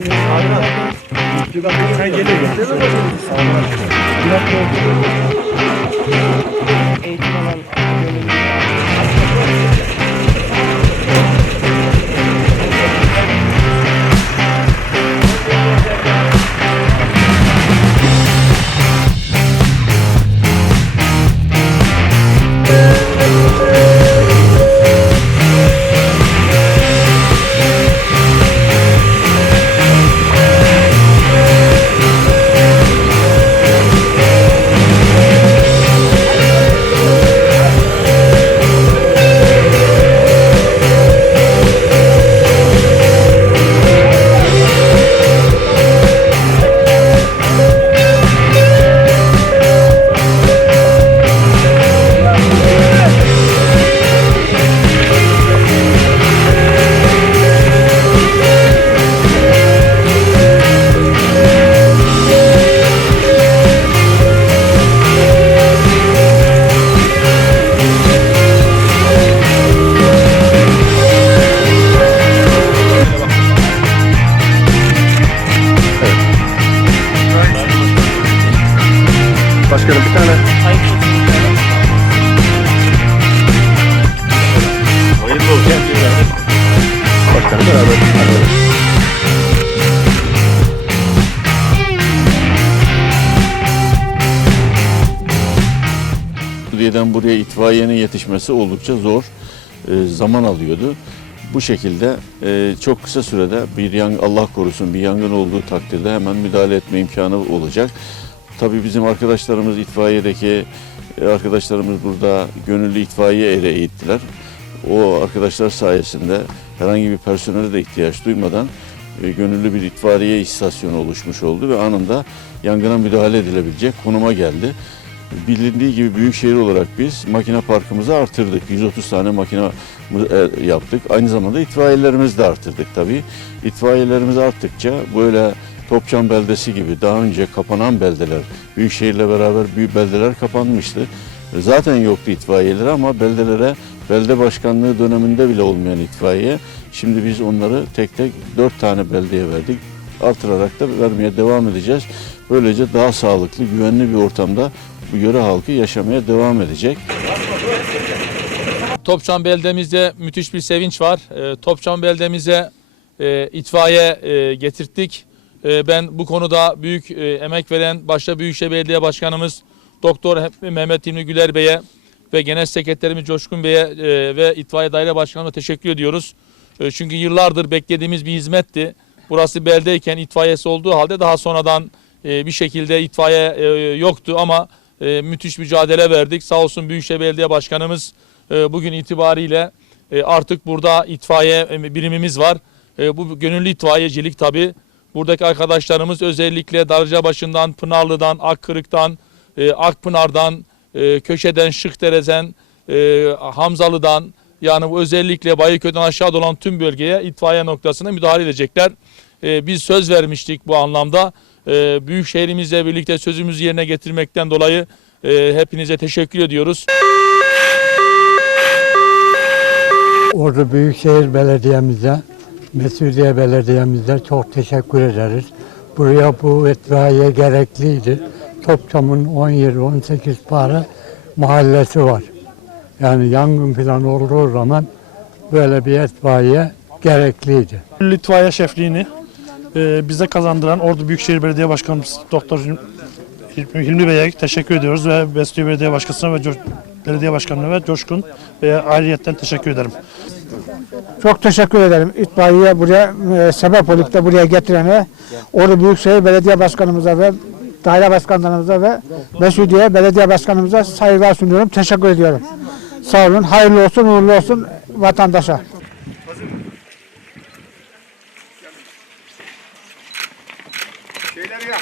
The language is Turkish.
Sen geliyor. Eğitim alan Başkanım bir tane. Hayırlı olsun. Başkanım beraber. Suriye'den buraya itfaiyenin yetişmesi oldukça zor. e, zaman alıyordu. Bu şekilde e, çok kısa sürede bir yangın, Allah korusun bir yangın olduğu takdirde hemen müdahale etme imkanı olacak. Tabii bizim arkadaşlarımız itfaiyedeki e, arkadaşlarımız burada gönüllü itfaiye ere eğittiler. O arkadaşlar sayesinde herhangi bir personele de ihtiyaç duymadan e, gönüllü bir itfaiye istasyonu oluşmuş oldu ve anında yangına müdahale edilebilecek konuma geldi. Bilindiği gibi büyük şehir olarak biz makine parkımızı artırdık. 130 tane makine e, yaptık. Aynı zamanda itfaiyelerimizi de artırdık tabii. İtfaiyelerimiz arttıkça böyle Topçam beldesi gibi daha önce kapanan beldeler, büyük şehirle beraber büyük beldeler kapanmıştı. Zaten yoktu itfaiyeler ama beldelere belde başkanlığı döneminde bile olmayan itfaiye. Şimdi biz onları tek tek dört tane beldeye verdik. Artırarak da vermeye devam edeceğiz. Böylece daha sağlıklı, güvenli bir ortamda bu yöre halkı yaşamaya devam edecek. Topçam beldemizde müthiş bir sevinç var. E, Topçam beldemize e, itfaiye e, getirttik. E, ben bu konuda büyük e, emek veren başta Büyükşehir Belediye Başkanımız Doktor Mehmet İlmi Güler Bey'e ve Genel Sekreterimiz Coşkun Bey'e e, ve İtfaiye Daire Başkanı'na teşekkür ediyoruz. E, çünkü yıllardır beklediğimiz bir hizmetti. Burası beldeyken itfaiyesi olduğu halde daha sonradan bir şekilde itfaiye yoktu ama müthiş mücadele verdik. Sağ olsun Büyükşehir Belediye Başkanımız bugün itibariyle artık burada itfaiye birimimiz var. Bu gönüllü itfaiyecilik tabii. Buradaki arkadaşlarımız özellikle Darıcabaşı'ndan, Pınarlı'dan, Akkırık'tan, e, Akpınar'dan, e, Köşe'den, Şıkderez'den, e, Hamzalı'dan yani bu özellikle Bayırköy'den aşağı olan tüm bölgeye itfaiye noktasına müdahale edecekler. E, biz söz vermiştik bu anlamda. E, büyük şehrimizle birlikte sözümüzü yerine getirmekten dolayı e, hepinize teşekkür ediyoruz. Ordu Büyükşehir Belediye'mize, Mesudiye Belediye'mize çok teşekkür ederiz. Buraya bu itfaiye gerekliydi. Topçam'ın 17-18 para mahallesi var. Yani yangın falan olduğu zaman böyle bir itfaiye gerekliydi. İtfaiye şefliğini e, bize kazandıran Ordu Büyükşehir Belediye Başkanımız Doktor Hilmi Bey'e teşekkür ediyoruz ve Besliyor Belediye Başkanı'na ve Belediye Başkanı'na ve Coşkun Bey'e ayrıyetten teşekkür ederim. Çok teşekkür ederim. İtfaiye buraya e, sebep olup da buraya getirene Ordu Büyükşehir Belediye Başkanımıza ve daire başkanlarımıza ve Mesudiye Belediye Başkanımıza saygılar sunuyorum. Teşekkür ediyorum. Sağ olun. Hayırlı olsun, uğurlu olsun vatandaşa. Şeyleri yap.